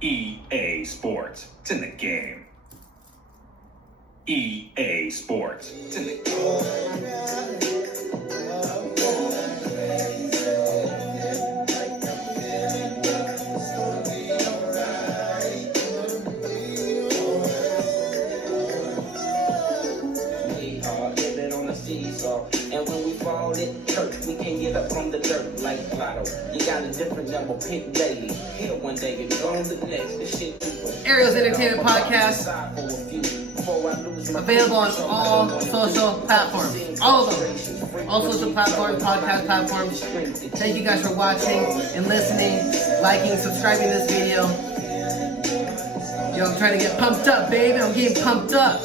EA Sports. It's in the game. EA Sports. It's in the game. And when we fall in church, we can't get up from the dirt like Lotto. You got a different number, pick daily. Here one day, get on to the next. This shit. Ariel's Entertainment Podcast. Available on all social platforms. All of them. All social platforms, podcast platforms. Thank you guys for watching and listening, liking, subscribing to this video. Yo, I'm trying to get pumped up, baby. I'm getting pumped up.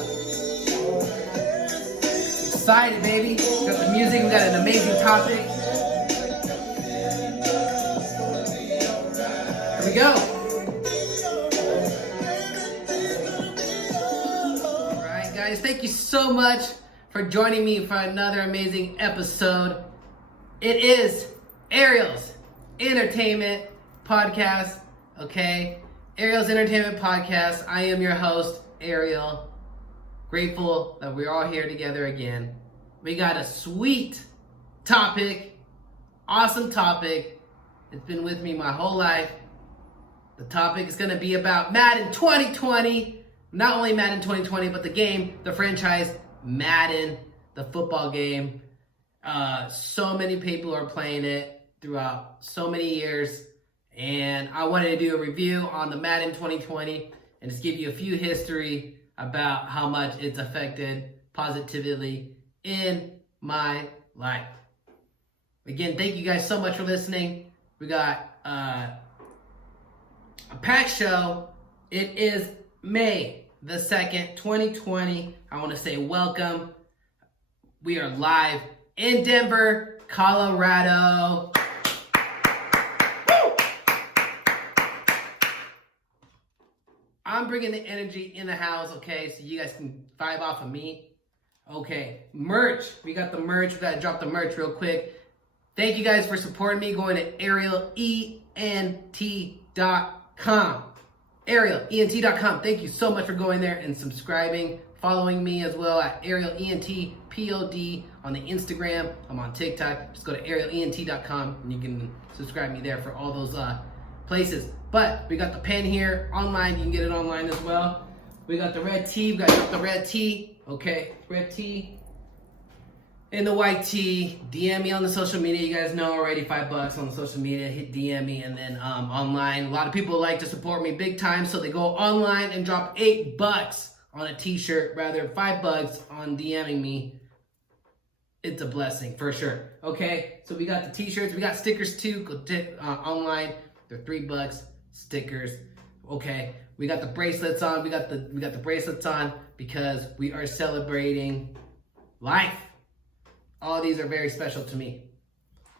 Excited, baby. We got the music. We got an amazing topic. Here we go. All right, guys. Thank you so much for joining me for another amazing episode. It is Ariel's Entertainment Podcast. Okay, Ariel's Entertainment Podcast. I am your host, Ariel. Grateful that we're all here together again. We got a sweet topic, awesome topic. It's been with me my whole life. The topic is going to be about Madden 2020. Not only Madden 2020, but the game, the franchise, Madden, the football game. So many people are playing it throughout so many years. And I wanted to do a review on the Madden 2020 and just give you a few history about how much it's affected positively in my life. Again, thank you guys so much for listening. We got a packed show. It is May the 2nd, 2020. I want to say welcome. We are live in Denver, Colorado. I'm bringing the energy in the house, okay, so you guys can vibe off of me. Okay, merch. We got the merch. We got to drop the merch real quick. Thank you guys for supporting me. Going to arielent.com. arielent.com. Thank you so much for going there and subscribing. Following me as well at arielentpod on the Instagram. I'm on TikTok. Just go to arielent.com and you can subscribe me there for all those places. But we got the pen here online. You can get it online as well. We got the red tee. We got the red tee. Okay, red tee and the white tee. DM me on the social media. You guys know already. $5 on the social media. Hit DM me, and then online. A lot of people like to support me big time, so they go online and drop $8 on a t-shirt rather than $5 on DMing me. It's a blessing for sure. Okay, so we got the t-shirts. We got stickers too. Go online. They're $3. Stickers. Okay, we got the bracelets on. We got the bracelets on because we are celebrating life. All these are very special to me.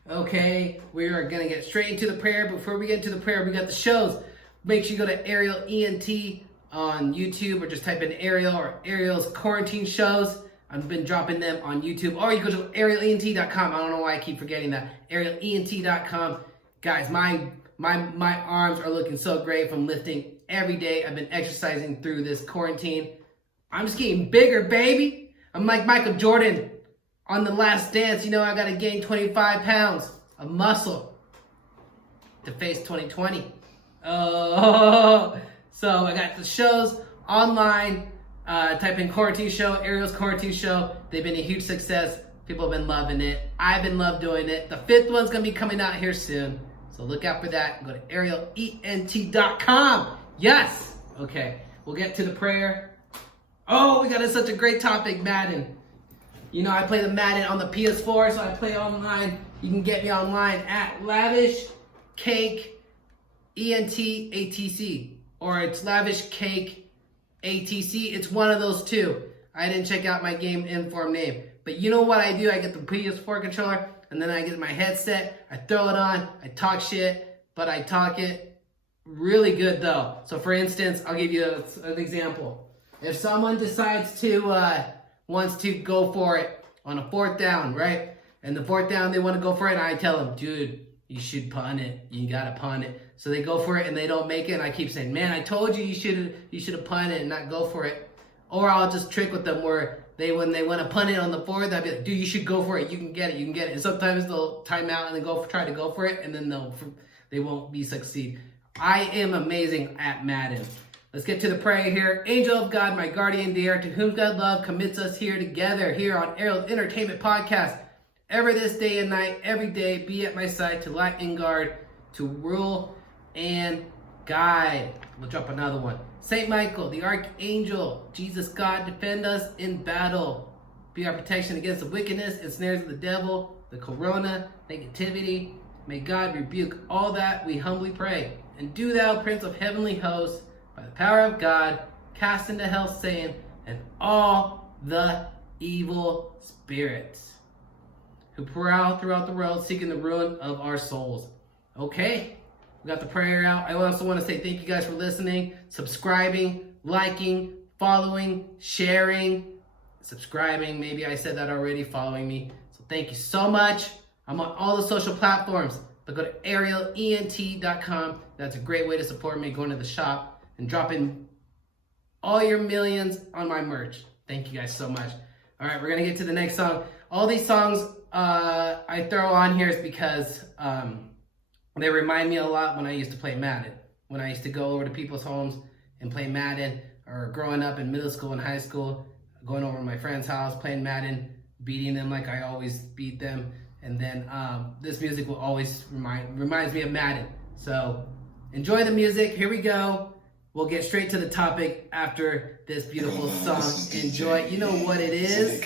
Okay, we are gonna get straight into the prayer. Before we get into the prayer, we got the shows. Make sure you go to Ariel ENT on YouTube, or just type in Ariel or Ariel's quarantine shows. I've been dropping them on YouTube. Or you go to arielent.com. I don't know why I keep forgetting that. arielent.com. Guys, my arms are looking so great from lifting every day. I've been exercising through this quarantine. I'm just getting bigger, baby. I'm like Michael Jordan on The Last Dance. You know, I got to gain 25 pounds of muscle to face 2020. Oh, so I got the shows online. Type in quarantine show, Ariel's quarantine show. They've been a huge success. People have been loving it. I've been doing it. The 5th one's going to be coming out here soon. So look out for that. Go to arielent.com. Yes. Okay. We'll get to the prayer. Oh, we got such a great topic, Madden. You know, I play the Madden on the PS4, so I play online. You can get me online at Lavish Cake ENT-ATC. Or it's Lavish Cake ATC. It's one of those two. I didn't check out my game inform name. But you know what I do? I get the PS4 controller, and then I get my headset, I throw it on, I talk shit, but I talk it really good though. So for instance, I'll give you an example. If someone decides to, wants to go for it on a 4th down, right? And the 4th down, they want to go for it, and I tell them, dude, you should punt it. You gotta punt it. So they go for it and they don't make it. And I keep saying, man, I told you you should have punted and not go for it. Or I'll just trick with them where when they want to punt it on the 4th, I'll be like, dude, you should go for it. You can get it. And sometimes they'll time out and then try to go for it, and then they won't succeed. I am amazing at Madden. Let's get to the prayer here. Angel of God, my guardian dear, to whom God love commits us here together, here on Ariel's Entertainment Podcast. Ever this day and night, every day, be at my side to light and guard, to rule and guide. We'll drop another one. Saint Michael, the Archangel, Jesus God, defend us in battle. Be our protection against the wickedness and snares of the devil, the corona, negativity. May God rebuke all that, we humbly pray. And do thou, Prince of heavenly hosts, by the power of God, cast into hell Satan and all the evil spirits who prowl throughout the world seeking the ruin of our souls. Okay, we got the prayer out. I also want to say thank you guys for listening, subscribing, liking, following, sharing, subscribing. Maybe I said that already, following me. So thank you so much. I'm on all the social platforms. But go to arielent.com. That's a great way to support me, going to the shop and dropping all your millions on my merch. Thank you guys so much. All right, we're going to get to the next song. All these songs I throw on here is because they remind me a lot when I used to play Madden. When I used to go over to people's homes and play Madden, or growing up in middle school and high school, going over to my friend's house, playing Madden, beating them like I always beat them. And then this music will always reminds me of Madden. So enjoy the music. Here we go. We'll get straight to the topic after this beautiful song. Enjoy. You know what it is.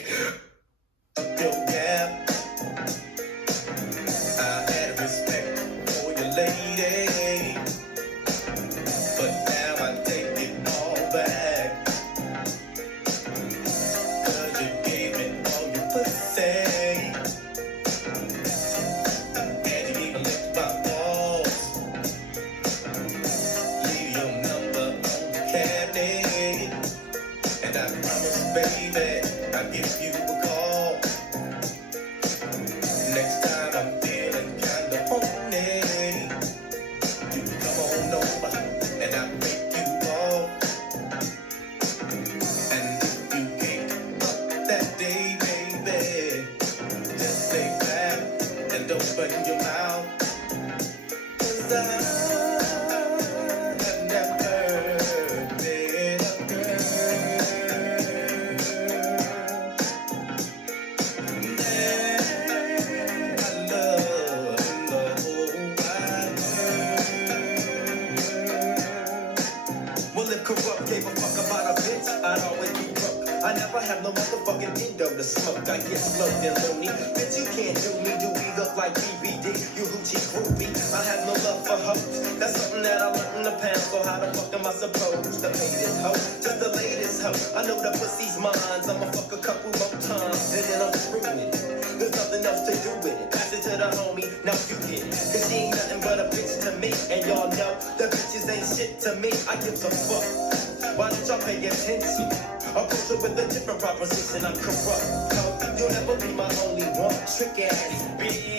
Smoke, I get smoked and lonely. Bitch, you can't do me, look like BBD, you hoochie groovy. I have no love for hoes. That's something that I learned in the past. So how the fuck am I supposed to pay this hoe? Just the latest hoe. I know the pussy's mine. I'ma fuck a couple more times, and then I'm screwing it. There's nothing else to do with it. Pass it to the homie, now you get it. Cause she ain't nothing but a bitch to me. And y'all know the bitches ain't shit to me. I give a fuck. Why don't y'all pay attention? Approach her with a different proposition. I'm corrupt. No, you'll never be my only one. Trick ass bitch.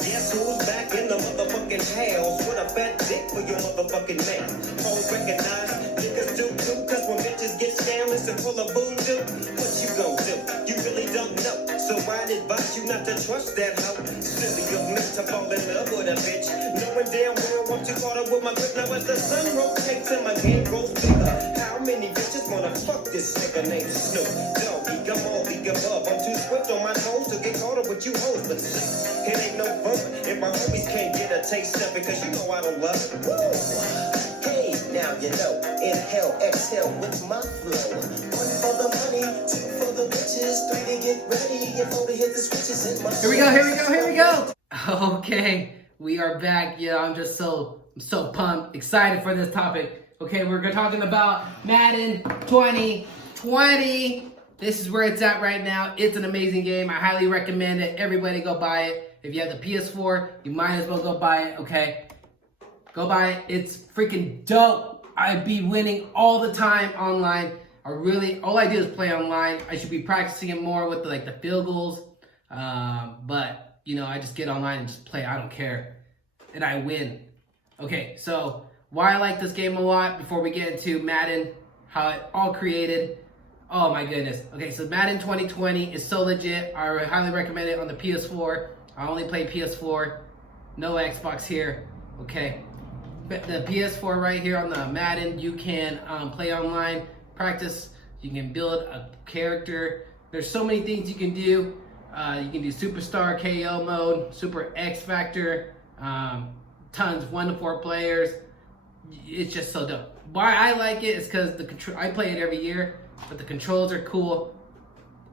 Guess who's back in the motherfucking house with a fat dick for your motherfucking man? Hoes recognize niggas do too, cause when bitches get scandalous and full of voodoo, what you gon' do? You really don't know. So I'd advise you not to trust that hoe. Silly of me to fall in love with a bitch, knowing damn well once you caught up with my grip. Now as the sun rotates and my game grows bigger, how many bitches wanna fuck this nigga named Snoop Doggy? I'm all the above. I'm too swift on my toes to get caught up with you hoes, but see, it ain't no fun if my homies can't get a taste of it, cause you know I don't love it. Woo! Hey, now you know, inhale, exhale with my flow. One for the money, two for the bitches, three to get ready, and four to hit the switches in my Here we go. Okay, we are back. Yeah, I'm so pumped, excited for this topic. Okay, we're talking about Madden 2020. this is where it's at right now. It's an amazing game. I highly recommend it. Everybody go buy it. If you have the PS4, you might as well go buy it, okay? Go buy it. It's freaking dope. I'd be winning all the time online. All I do is play online. I should be practicing it more with the field goals. But, I just get online and just play. I don't care. And I win. Okay, so why I like this game a lot before we get into Madden, how it all created. Oh my goodness. Okay, so Madden 2020 is so legit. I highly recommend it on the PS4. I only play PS4. No Xbox here. Okay. But the PS4 right here on the Madden, you can play online, practice. You can build a character. There's so many things you can do. You can do Superstar KO mode, Super X Factor, tons, 1 to 4 players. It's just so dope. Why I like it is because I play it every year, but the controls are cool.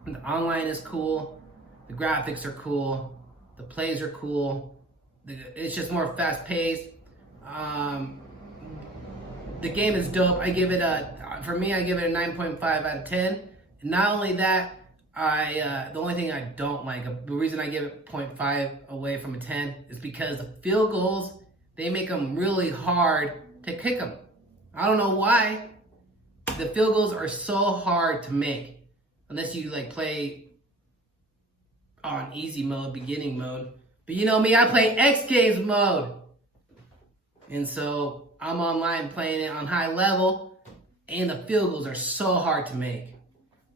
The online is cool. The graphics are cool. The plays are cool. It's just more fast paced. The game is dope. I give it a 9.5 out of 10. And not only that, the only thing I don't like, the reason I give it 0.5 away from a 10 is because the field goals, they make them really hard to kick them. I don't know why. The field goals are so hard to make unless you play on easy mode, beginning mode. But you know me, I play X Games mode. And so I'm online playing it on high level, and the field goals are so hard to make.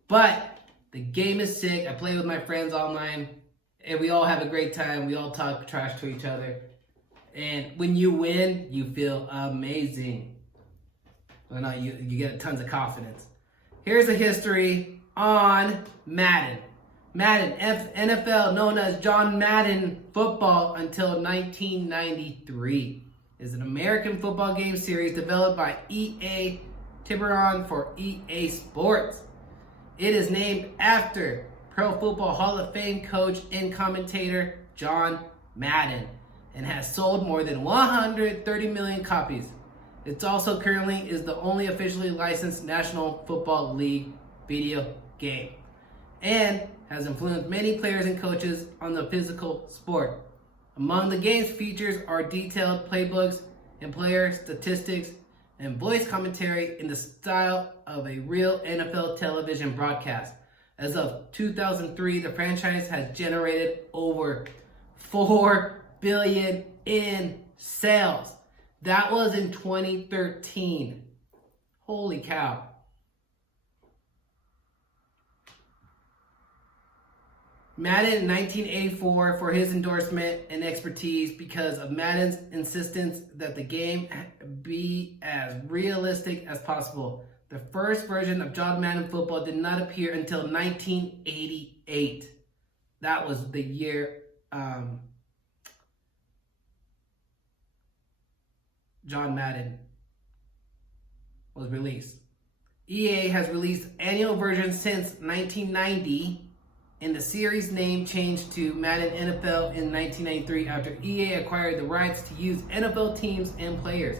But the game is sick. I play with my friends online, and we all have a great time. We all talk trash to each other. And when you win, you feel amazing. Well, no, you get tons of confidence. Here's the history on Madden. Madden, NFL, known as John Madden Football until 1993, is an American football game series developed by EA Tiburon for EA Sports. It is named after Pro Football Hall of Fame coach and commentator John Madden and has sold more than 130 million copies. It also currently is the only officially licensed National Football League video game and has influenced many players and coaches on the physical sport. Among the game's features are detailed playbooks and player statistics and voice commentary in the style of a real NFL television broadcast. As of 2003, the franchise has generated over $4 billion in sales. That was in 2013. Holy cow. Madden in 1984 for his endorsement and expertise because of Madden's insistence that the game be as realistic as possible. The first version of John Madden Football did not appear until 1988. That was the year John Madden was released. EA has released annual versions since 1990. And the series name changed to Madden NFL in 1993 after EA acquired the rights to use NFL teams and players.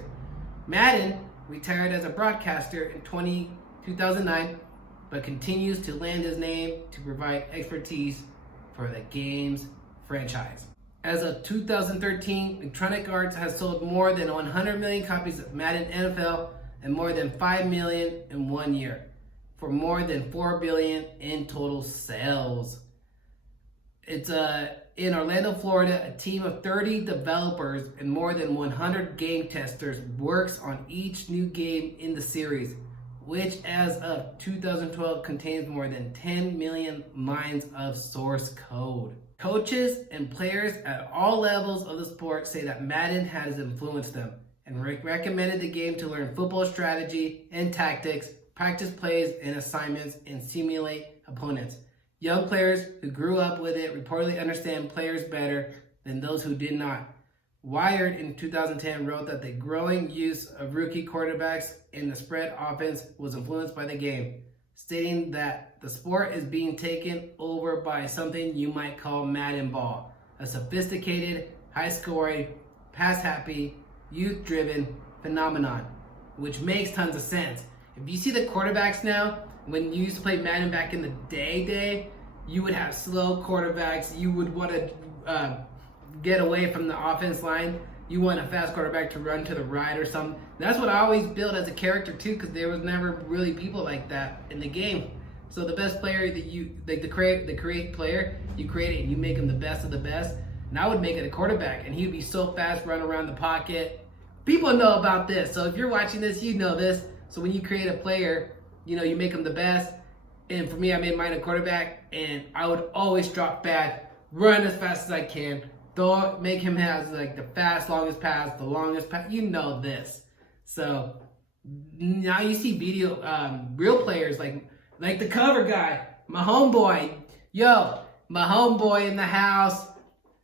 Madden retired as a broadcaster in 2009, but continues to lend his name to provide expertise for the game's franchise. As of 2013, Electronic Arts has sold more than 100 million copies of Madden NFL and more than 5 million in 1 year, for more than $4 billion in total sales. It's in Orlando, Florida, a team of 30 developers and more than 100 game testers works on each new game in the series, which as of 2012 contains more than 10 million lines of source code. Coaches and players at all levels of the sport say that Madden has influenced them and recommended the game to learn football strategy and tactics, practice plays and assignments, and simulate opponents. Young players who grew up with it reportedly understand players better than those who did not. Wired in 2010 wrote that the growing use of rookie quarterbacks in the spread offense was influenced by the game, stating that the sport is being taken over by something you might call Madden ball, a sophisticated, high-scoring, pass-happy, youth-driven phenomenon, which makes tons of sense. If you see the quarterbacks now, When you used to play Madden back in the day, you would have slow quarterbacks. You would want to get away from the offense line. You want a fast quarterback to run to the right or something. That's what I always built as a character too, because there was never really people like that in the game. So the best player that you, like the create player, you create it and you make him the best of the best. And I would make it a quarterback, and he'd be so fast, run around the pocket. People know about this. So if you're watching this, you know this. So when you create a player, you know, you make them the best. And for me, I made mine a quarterback, and I would always drop back, run as fast as I can. Don't make him have like the longest pass, the longest pass. You know this. So now you see real players like the cover guy, my homeboy. Yo, my homeboy in the house.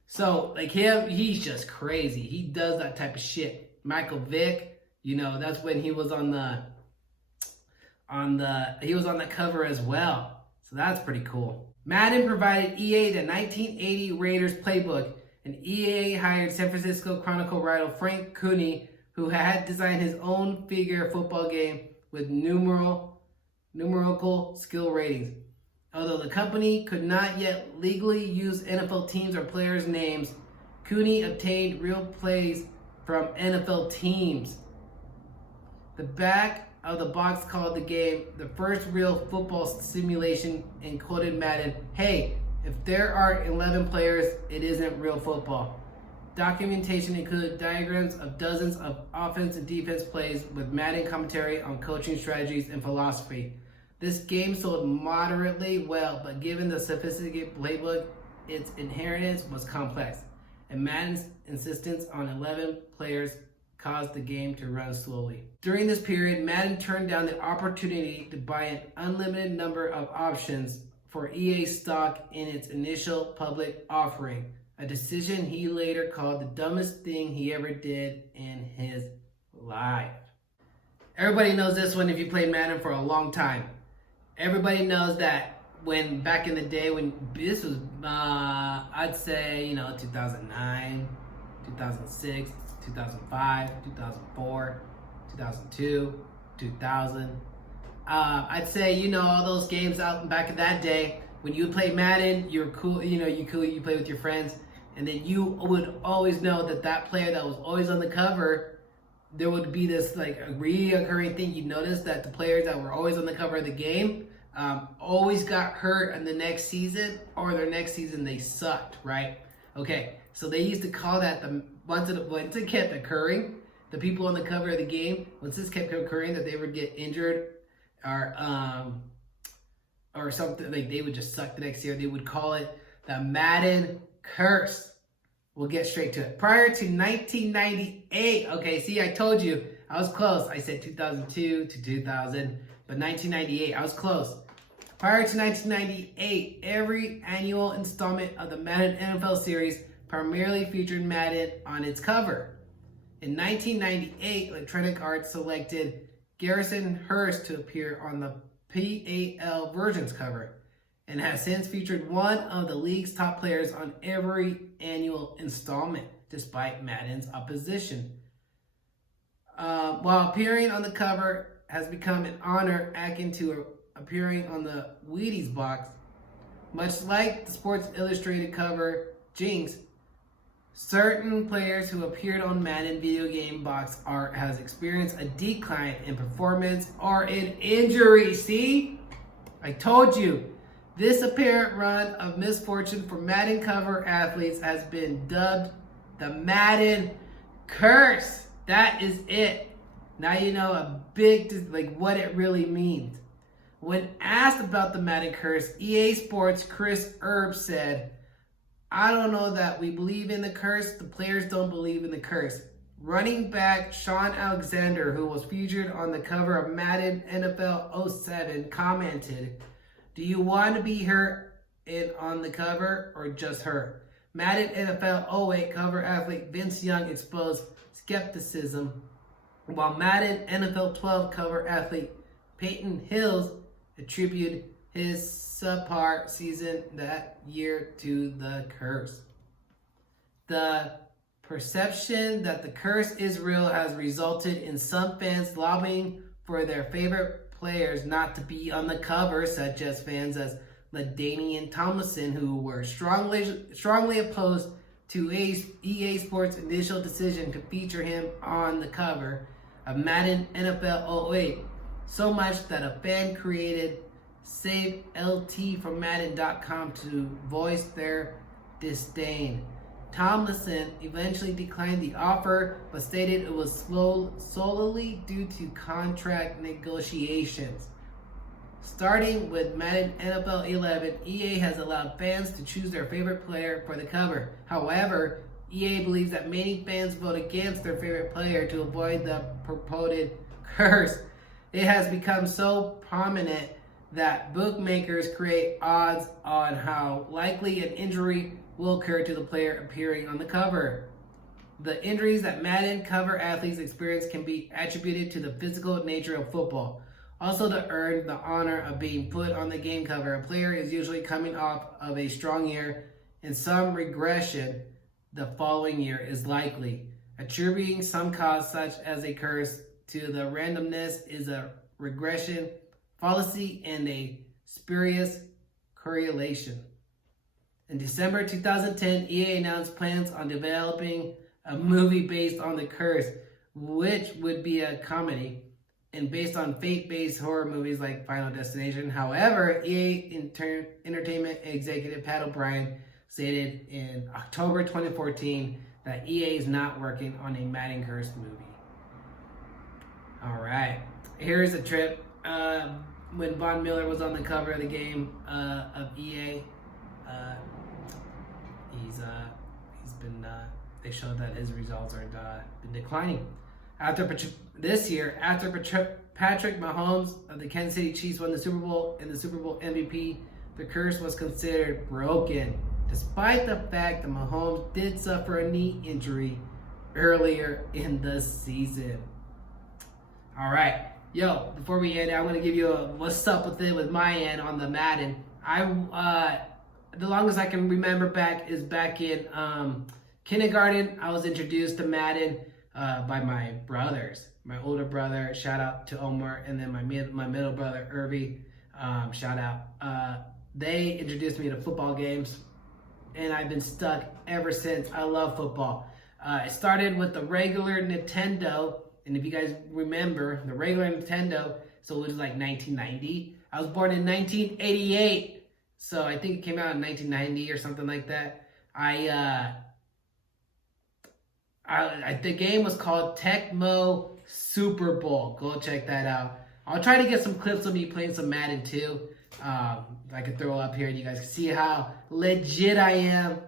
So like him, he's just crazy. He does that type of shit. Michael Vick, you know, that's when he was on the cover as well. So that's pretty cool. Madden provided EA the 1980 Raiders playbook, and EA hired San Francisco Chronicle writer Frank Cooney, who had designed his own figure football game with numerical skill ratings. Although the company could not yet legally use NFL teams or players' names, Cooney obtained real plays from NFL teams. The back of the box called the game the first real football simulation and quoted Madden, "Hey, if there are 11 players, it isn't real football." Documentation included diagrams of dozens of offense and defense plays with Madden commentary on coaching strategies and philosophy. This game sold moderately well, but given the sophisticated playbook, its inheritance was complex, and Madden's insistence on 11 players caused the game to run slowly. During this period, Madden turned down the opportunity to buy an unlimited number of options for EA stock in its initial public offering, a decision he later called the dumbest thing he ever did in his life. Everybody knows this one if you played Madden for a long time. Everybody knows that when back in the day, when this was, I'd say, 2009, 2006, 2005, 2004, 2002, 2000. I'd say, all those games out back in that day, when you would play Madden, you're cool, you play with your friends, and then you would always know that player that was always on the cover, there would be this like a reoccurring thing. You notice that the players that were always on the cover of the game always got hurt in the next season, or their next season they sucked, right? Okay, so they used to call that once it kept occurring, the people on the cover of the game, once this kept occurring, that they would get injured or something, like they would just suck the next year. They would call it the Madden Curse. We'll get straight to it. Prior to 1998, okay, see, I told you, I was close. I said 2002 to 2000, but 1998, I was close. Prior to 1998, every annual installment of the Madden NFL series primarily featured Madden on its cover. In 1998, Electronic Arts selected Garrison Hearst to appear on the PAL versions cover, and has since featured one of the league's top players on every annual installment, despite Madden's opposition. While appearing on the cover has become an honor akin to appearing on the Wheaties box, much like the Sports Illustrated cover Jinx, certain players who appeared on Madden video game box art has experienced a decline in performance or in injury. See? I told you. This apparent run of misfortune for Madden cover athletes has been dubbed the Madden Curse. That is it. Now you know what it really means. When asked about the Madden Curse, EA Sports' Chris Erb said, "I don't know that we believe in the curse. The players don't believe in the curse." Running back Sean Alexander, who was featured on the cover of Madden NFL 07, commented, "Do you want to be hurt on the cover or just hurt?" Madden NFL 08 cover athlete Vince Young exposed skepticism, while Madden NFL 12 cover athlete Peyton Hills attributed his subpar season that year to the curse. The perception that the curse is real has resulted in some fans lobbying for their favorite players not to be on the cover, such as fans as LaDainian Tomlinson, who were strongly opposed to EA Sports' initial decision to feature him on the cover of Madden NFL 08, so much that a fan created Save LT from Madden.com to voice their disdain. Tomlinson eventually declined the offer, but stated it was solely due to contract negotiations. Starting with Madden NFL 11, EA has allowed fans to choose their favorite player for the cover. However, EA believes that many fans vote against their favorite player to avoid the purported curse. It has become so prominent that bookmakers create odds on how likely an injury will occur to the player appearing on the cover. The injuries that Madden cover athletes experience can be attributed to the physical nature of football. Also, to earn the honor of being put on the game cover, a player is usually coming off of a strong year, and some regression the following year is likely. Attributing some cause, such as a curse, to the randomness is a regression fallacy and a spurious correlation. In December 2010, EA announced plans on developing a movie based on the curse, which would be a comedy, and based on fate-based horror movies like Final Destination. However, EA Entertainment executive Pat O'Brien stated in October 2014 that EA is not working on a Madden Curse movie. All right, here's a trip. When Von Miller was on the cover of the game of EA, they showed that his results are been declining. After Patrick Mahomes of the Kansas City Chiefs won the Super Bowl and the Super Bowl MVP, the curse was considered broken, despite the fact that Mahomes did suffer a knee injury earlier in the season. All right, yo, before we end, I'm going to give you a what's up with it with my end on the Madden. The longest I can remember back is back in kindergarten. I was introduced to Madden by my brothers. My older brother, shout out to Omar, and then my middle brother, Irvi, shout out. They introduced me to football games, and I've been stuck ever since. I love football. It started with the regular Nintendo, and if you guys remember, the regular Nintendo, so it was like 1990. I was born in 1988, so I think it came out in 1990 or something like that. The game was called Tecmo Super Bowl. Go check that out. I'll try to get some clips of me playing some Madden too. I could throw up here and you guys can see how legit I am.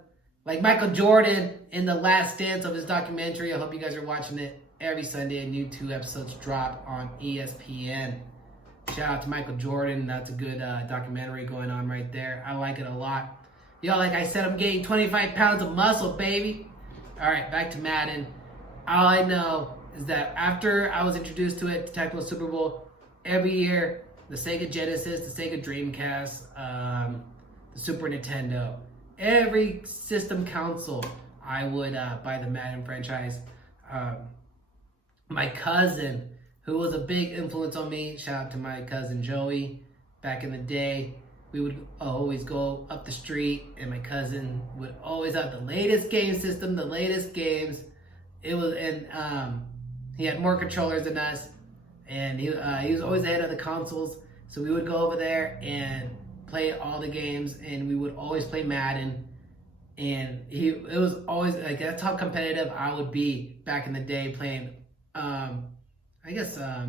Like Michael Jordan in the last dance of his documentary. I hope you guys are watching it every Sunday. New 2 episodes drop on ESPN. Shout out to Michael Jordan. That's a good documentary going on right there. I like it a lot. Yo, like I said, I'm gaining 25 pounds of muscle, baby. All right, back to Madden. All I know is that after I was introduced to it, Tecmo Super Bowl, every year, the Sega Genesis, the Sega Dreamcast, the Super Nintendo, every system console, I would buy the Madden franchise. My cousin, who was a big influence on me, shout out to my cousin Joey, back in the day, we would always go up the street, and my cousin would always have the latest game system, the latest games. He had more controllers than us, and he was always ahead of the consoles. So we would go over there and play all the games, and we would always play Madden. And it was always like that's how competitive I would be back in the day playing.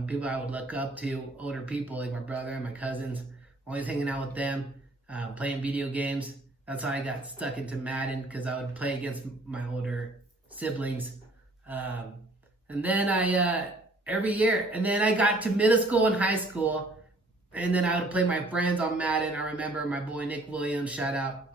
People I would look up to, older people like my brother and my cousins. Always hanging out with them, playing video games. That's how I got stuck into Madden, because I would play against my older siblings. And then every year, and then I got to middle school and high school, and then I would play my friends on Madden. I remember my boy Nick Williams, shout out.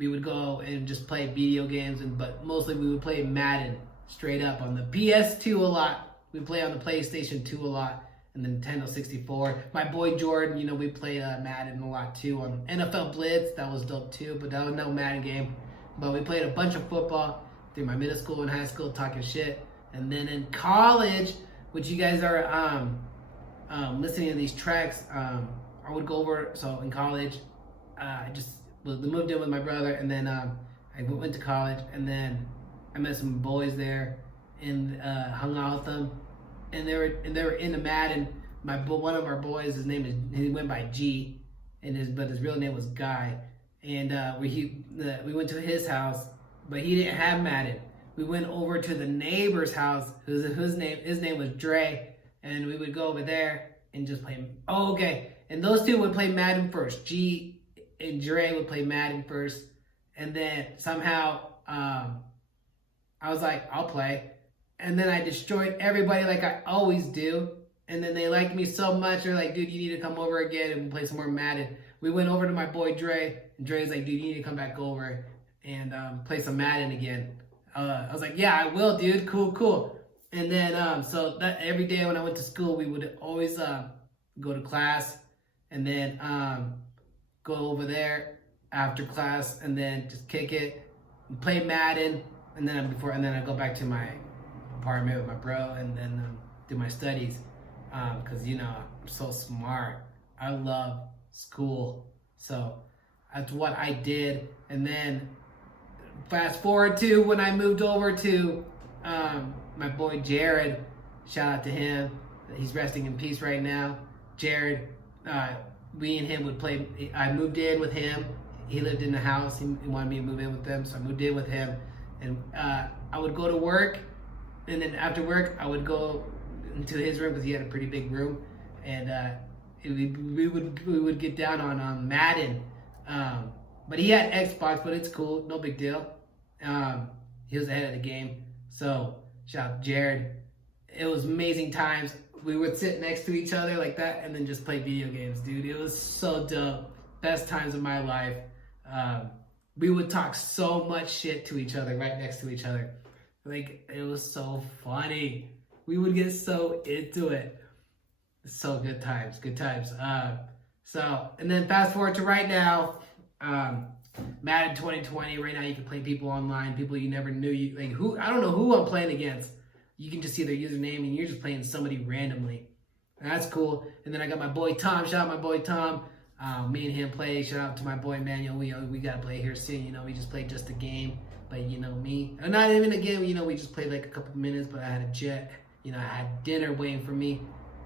We would go and just play video games, but mostly we would play Madden straight up on the PS2 a lot. We play on the PlayStation 2 a lot. And the Nintendo 64. My boy Jordan, we played Madden a lot too on NFL Blitz. That was dope too, but that was no Madden game. But we played a bunch of football through my middle school and high school, talking shit. And then in college, which you guys are listening to these tracks, I would go over. So in college, I just moved in with my brother, and then I went to college, and then I met some boys there, and hung out with them, and they were into Madden. One of our boys, he went by G, but his real name was Guy, and we went to his house, but he didn't have Madden. We went over to the neighbor's house, his name was Dre, and we would go over there and just play. Oh, okay. And those two would play Madden first. G and Dre would play Madden first, and then somehow I was like, I'll play, and then I destroyed everybody like I always do. And then they liked me so much, they're like, dude, you need to come over again and play some more Madden. We went over to my boy Dre, and Dre's like, dude, you need to come back over and play some Madden again. I was like, yeah, I will, dude. Cool. And then, so that every day when I went to school, we would always go to class, and then go over there after class, and then just kick it, and play Madden, and then I go back to my apartment with my bro, and then do my studies. Because, I'm so smart. I love school. So that's what I did. And then fast forward to when I moved over to my boy Jared. Shout out to him. He's resting in peace right now. Jared, we and him would play. I moved in with him. He lived in the house. He wanted me to move in with them. So I moved in with him. And I would go to work. And then after work, I would go into his room because he had a pretty big room, and we would get down on Madden, but he had Xbox, but it's cool, no big deal. He was ahead of the game, so shout out to Jared. It was amazing times. We would sit next to each other like that and then just play video games, dude. It was so dope. Best times of my life. We would talk so much shit to each other right next to each other. Like, it was so funny. We would get so into it. So good times. And then fast forward to right now, Madden 2020. Right now you can play people online, people you never knew. I don't know who I'm playing against. You can just see their username and you're just playing somebody randomly. And that's cool. And then I got my boy Tom. Shout out my boy Tom. Me and him play. Shout out to my boy Manuel. We gotta play here soon. We just played just a game. But me, not even a game. We just played like a couple minutes. But I had a jet. I had dinner waiting for me,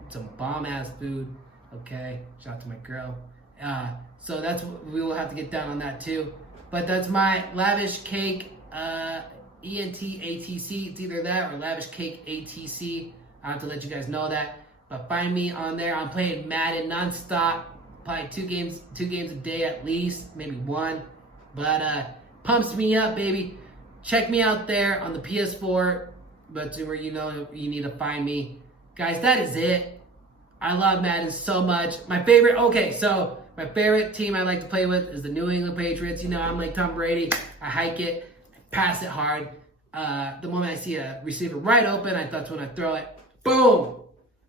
some bomb-ass food, okay? Shout out to my girl. So we will have to get down on that too. But that's my Lavish Cake ENT-ATC. It's either that or Lavish Cake ATC. I have to let you guys know that. But find me on there. I'm playing Madden nonstop. Probably two games a day at least, maybe one. But pumps me up, baby. Check me out there on the PS4. But where you need to find me. Guys, that is it. I love Madden so much. My favorite team I like to play with is the New England Patriots. I'm like Tom Brady. I hike it, pass it hard. The moment I see a receiver right open, that's when I throw it. Boom!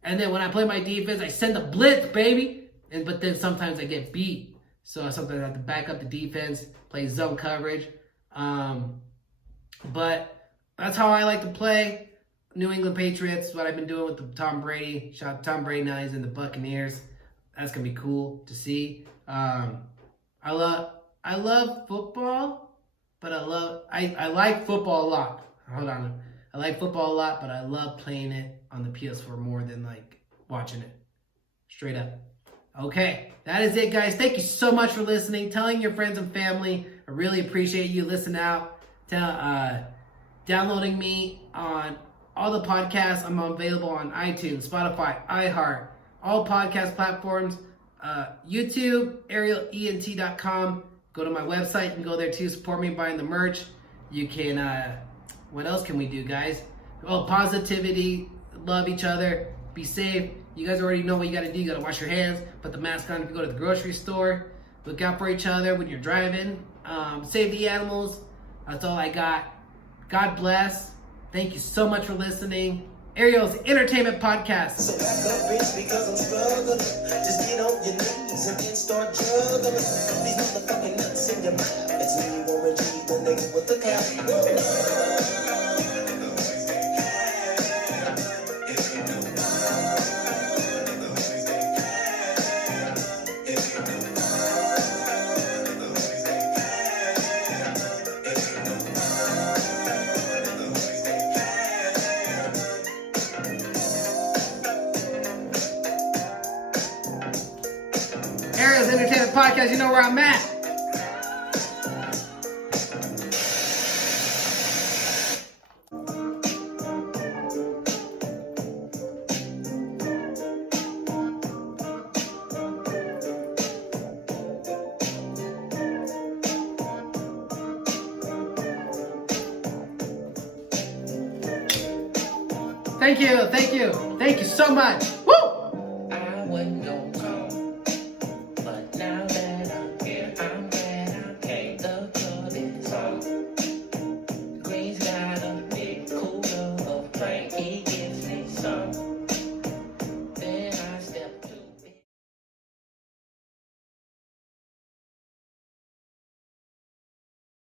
And then when I play my defense, I send a blitz, baby. But then sometimes I get beat. So sometimes I have to back up the defense, play zone coverage. But that's how I like to play. New England Patriots, what I've been doing with Tom Brady. Shout out to Tom Brady, now he's in the Buccaneers. That's going to be cool to see. I love football, but I like football a lot. Hold on. I like football a lot, but I love playing it on the PS4 more than watching it. Straight up. Okay, that is it, guys. Thank you so much for listening, telling your friends and family. I really appreciate you listening out. Downloading me on all the podcasts. I'm available on iTunes, Spotify, iHeart, all podcast platforms, YouTube, arielent.com. Go to my website. You can go there too. Support me buying the merch. You can, what else can we do, guys? Oh, positivity, love each other, be safe. You guys already know what you got to do. You got to wash your hands, put the mask on if you go to the grocery store. Look out for each other when you're driving. Save the animals. That's all I got. God bless. Thank you so much for listening. Ariel's Entertainment Podcast. So back up, bitch, because I'm struggling. Just get on your knees and then start juggling. These motherfucking nuts in your mouth. It's me, Warren G, the nigga with the cap. podcast, you know where I'm at. Thank you so much. Woo!